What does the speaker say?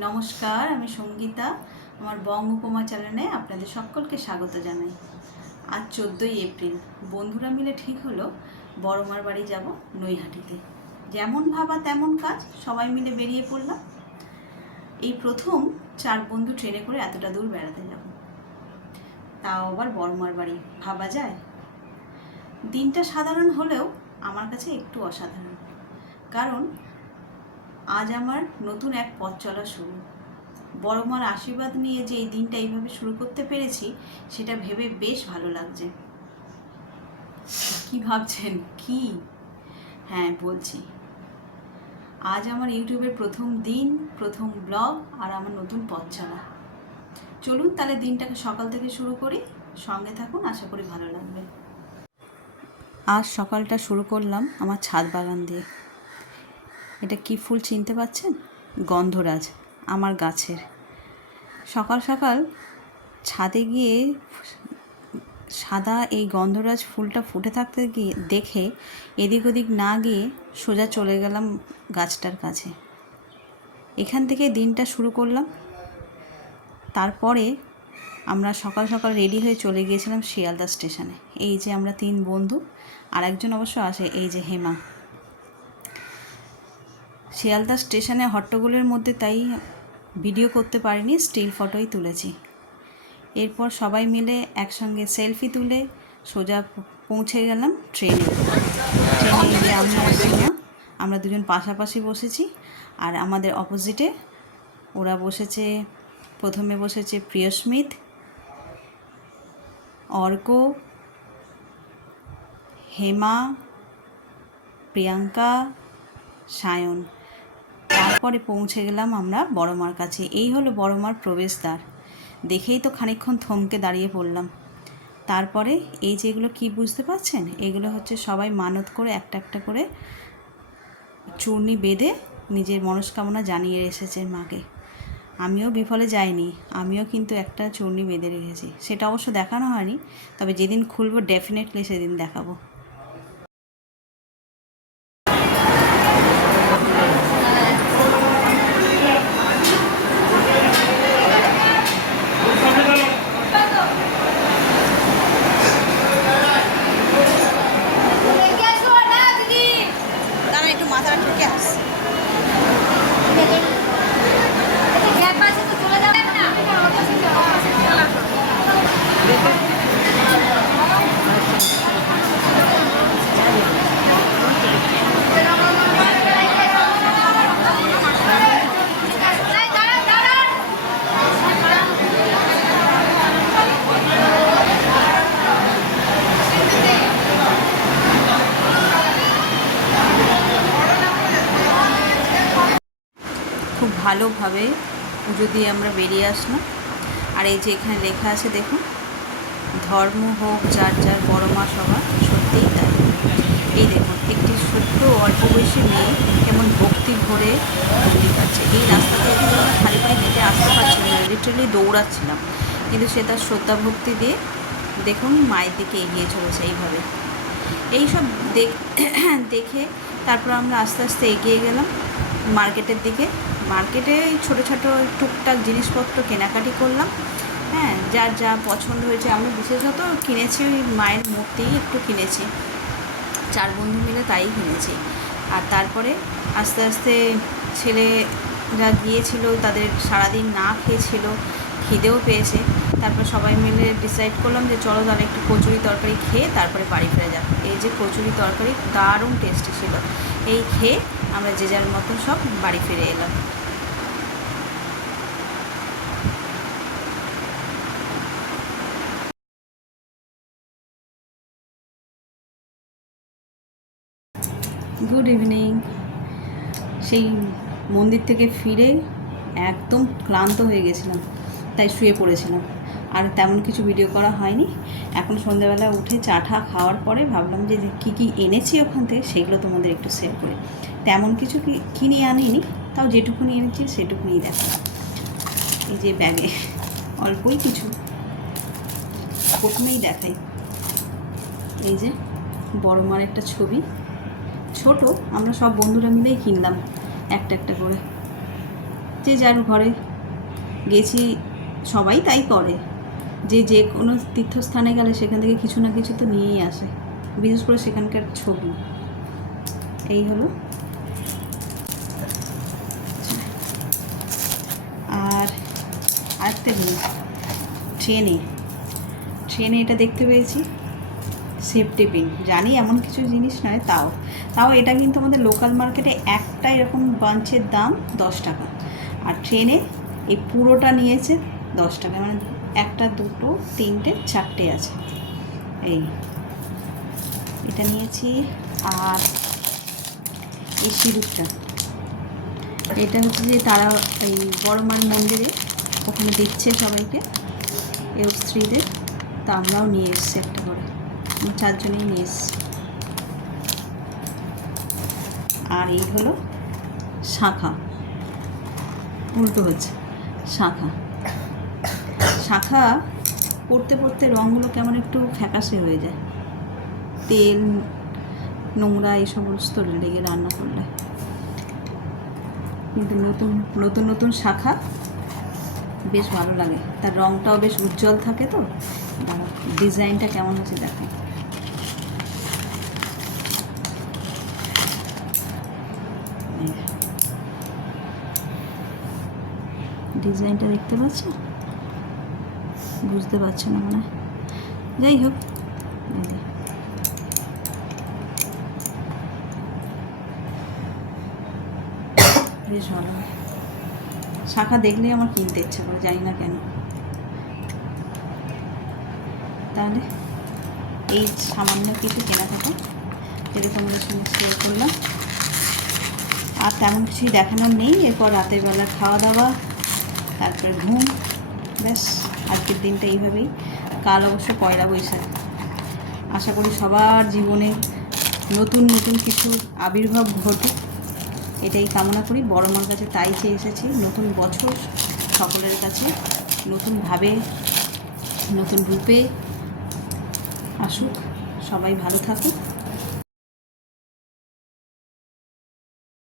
নমস্কার, আমি সঙ্গীতা, আমার বঙ্গ উপমা চ্যানেলে আপনাদের সকলকে স্বাগত জানাই। আজ চোদ্দোই এপ্রিল, বন্ধুরা মিলে ঠিক হলো, বড়মার বাড়ি যাব নৈহাটিতে। যেমন ভাবা তেমন কাজ, সবাই মিলে বেরিয়ে পড়লাম। এই প্রথম চার বন্ধু ট্রেনে করে এতটা দূর বেড়াতে যাব। তাও আবার বড়মার বাড়ি, ভাবা যায়? দিনটা সাধারণ হলেও আমার কাছে একটু অসাধারণ। কারণ আজ আমার নতুন এক পথ চলা শুরু। বড় মার আশীর্বাদ নিয়ে যে এই দিনটা এইভাবে শুরু করতে পেরেছি, সেটা ভেবে বেশ ভালো লাগছে। কি ভাবছেন? কি? হ্যাঁ বলছি। আজ আমার ইউটিউবের প্রথম দিন, প্রথম ব্লগ আর আমার নতুন পথ চলা। চলুন তাহলে দিনটাকে সকাল থেকে শুরু করি। সঙ্গে থাকুন, আশা করি ভালো লাগবে। আজ সকালটা শুরু করলাম আমার ছাদ বাগান দিয়ে। এটা কি ফুল চিনতে পাচ্ছেন? গন্ধরাজ, আমার গাছের। সকাল সকাল ছাদে গিয়ে সাদা এই গন্ধরাজ ফুলটা ফুটে থাকতে গিয়ে দেখে এদিক ওদিক না গিয়ে সোজা চলে গেলাম গাছটার কাছে। এখান থেকে দিনটা শুরু করলাম। তারপরে আমরা সকাল সকাল রেডি হয়ে চলে গিয়েছিলাম শিয়ালদা স্টেশনে। এই যে আমরা তিন বন্ধু আর একজন অবশ্য আসে, এই যে হেমা। শিয়ালদা স্টেশনে হট্টগোলের মধ্যে তাই ভিডিও করতে পারিনি স্টিল ফটোই তুলেছি। এরপর সবাই মিলে একসঙ্গে সেলফি তুলে সোজা পৌঁছে গেলাম ট্রেনে ট্রেনে গিয়ে আমি আর সোমা আমরা দুজন পাশাপাশি বসেছি আর আমাদের অপোজিটে ওরা বসেছে, প্রথমে বসেছে প্রিয়স্মিত অর্ক, হেমা, প্রিয়াঙ্কা, সায়ন। তারপরে পৌঁছে গেলাম আমরা বড়মার কাছে। এই হলো বড়মার প্রবেশদ্বার। দেখেই তো খানিকক্ষণ থমকে দাঁড়িয়ে পড়লাম। তারপরে এই যেগুলো কি বুঝতে পারছেন? এগুলো হচ্ছে সবাই মানত করে একটা একটা করে চূর্ণি বেঁধে নিজের মনস্কামনা জানিয়ে এসেছে মাকে। আমিও বিফলে যাইনি, আমিও কিন্তু একটা চূর্ণি বেঁধে রেখেছি। সেটা অবশ্য দেখানো হয়নি, তবে যেদিন খুলবো ডেফিনেটলি সেদিন দেখাবো দাঁড়া একটু মাথাটা ঠুকে আস খুব ভালোভাবে পুজো দিয়ে আমরা বেরিয়ে আসলাম। আর এই যে এখানে লেখা আছে, দেখুন, ধর্ম হোক, যার যার বড় মা সবার, সত্যিই তাই। এই দেখুন, একটি ছোট্ট অল্প বয়সী মেয়ে কেমন ভক্তি ভরে মন্দির পাচ্ছে এই রাস্তা থেকে কিন্তু আমরা খালি পায়ে হেঁটে আসতে পারছিলাম না লিটারালি দৌড়াচ্ছিলাম। কিন্তু সে তার শ্রদ্ধা ভক্তি দিয়ে, দেখুন, মায়ের দিকে এগিয়ে চলেছে এইভাবে। এইসব দেখ দেখে তারপর আমরা আস্তে আস্তে এগিয়ে গেলাম মার্কেটের দিকে। মার্কেটে ছোটো ছোটো টুকটাক জিনিসপত্র কেনাকাটি করলাম। হ্যাঁ যার যা পছন্দ হয়েছে আমরা বিশেষত কিনেছি, ওই মায়ের মূর্তি একটু কিনেছি। চার বন্ধু মিলে তাই কিনেছি। আর তারপরে আস্তে আস্তে ছেলেরা গিয়েছিল, তাদের সারাদিন না খেয়েছিল, খিদেও পেয়েছে। তারপর সবাই মিলে ডিসাইড করলাম যে চলো তাহলে একটু কচুরি তরকারি খেয়ে তারপরে বাড়ি ফিরে যাক এই যে কচুরি তরকারি দারুণ টেস্টি ছিল। এই খেয়ে আমরা যে যার মতন সব বাড়ি ফিরে এলাম। গুড ইভিনিং সেই মন্দির থেকে ফিরে একদম ক্লান্ত হয়ে গেছিলাম, তাই শুয়ে পড়েছিলাম। আর তেমন কিছু ভিডিও করা হয়নি। এখন সন্ধ্যাবেলা উঠে চা ঠা খাওয়ার পরে ভাবলাম যে কী কী এনেছি ওখান থেকে সেগুলো তোমাদের একটু শেয়ার করে। তেমন কিছু কি কিনে আনিনি, তাও যেটুকুনি এনেছি সেটুকুনি দেখা এই যে ব্যাগে অল্পই কিছু। প্রথমেই দেখাই। এই যে বড় মার একটা ছবি। ছোট, আমরা সব বন্ধুরা মিলেই কিনলাম একটা একটা করে। যে যার ঘরে গেছি সবাই তাই করে। যে যে কোনো তীর্থস্থানে গেলে সেখান থেকে কিছু না কিছু তো নিয়েই আসে। বিশেষ করে সেখানকার ছবি। এই হলো। আর আরেকটা জিনিস, ট্রেনে। ট্রেনে এটা দেখতে পেয়েছি। Safety pin. জানি এমন কিছু জিনিস নয়, তাও। তাও এটা কিন্তু আমাদের লোকাল মার্কেটে একটা এরকম বাঞ্চের দাম দশ টাকা। আর ট্রেনে এই পুরোটা নিয়েছে দশ টাকা। মানে একটা, দুটো, তিনটে, চারটে আছে। এই, এটা নিয়েছি। আর এই সিঁদুরটা। এটা হচ্ছে যে তারা এই বড় মায়ের মন্দিরে ওখানে দিচ্ছে সবাইকে এও স্ত্রীদের। তা আমরাও নিয়ে এসছি একটা করে। চারজনেই নিয়ে এসছি। আর এই হলো শাখা। উল্টো হচ্ছে শাখা। শাখা পড়তে পড়তে রঙগুলো কেমন একটু ফ্যাকাশে হয়ে যায়। তেল, নোংরা এই সমস্ত লেগে রান্না করলে। কিন্তু নতুন নতুন নতুন শাখা বেশ ভালো লাগে। তার রঙটাও বেশ উজ্জ্বল থাকে তো। ডিজাইনটা কেমন হচ্ছে দেখো। ডিজাইনটা দেখতে পাচ্ছ? বুঝতে পারছে না মনে। যাই হোক বেশ ভালো শাখা দেখলে আমার কিনতে ইচ্ছে করে, জানি না কেন। তাহলে এই সামান্য কিছু কেনা থাকে যেটা তোমাদের সঙ্গে শেয়ার করলাম। আর তেমন কিছুই দেখানোর নেই, এরপর রাতের বেলা খাওয়া দাওয়া, তারপরে ঘুম ব্যাস, আজকের দিনটা এইভাবেই। কাল অবশ্য পয়লা বৈশাখ। আশা করি সবার জীবনে নতুন নতুন কিছু আবির্ভাব ঘটুক। এটাই কামনা করি। বড় মার কাছে তাই চেয়ে এসেছি, নতুন বছর সকলের কাছে নতুনভাবে নতুন রূপে আসুক। সবাই ভালো থাকুক।